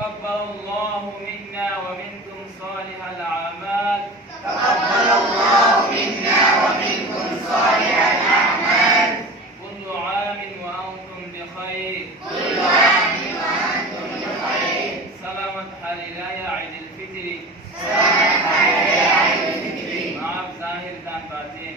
تقبل الله منا ومنكم صالح الأعمال. تقبل الله منا ومنكم صالح الأعمال. كل عام وأنتم بخير. كل عام وأنتم بخير. سلامة حالي عيد الفطر. سلامة حالي عيد الفطر. معاف ظاهر دان باطن.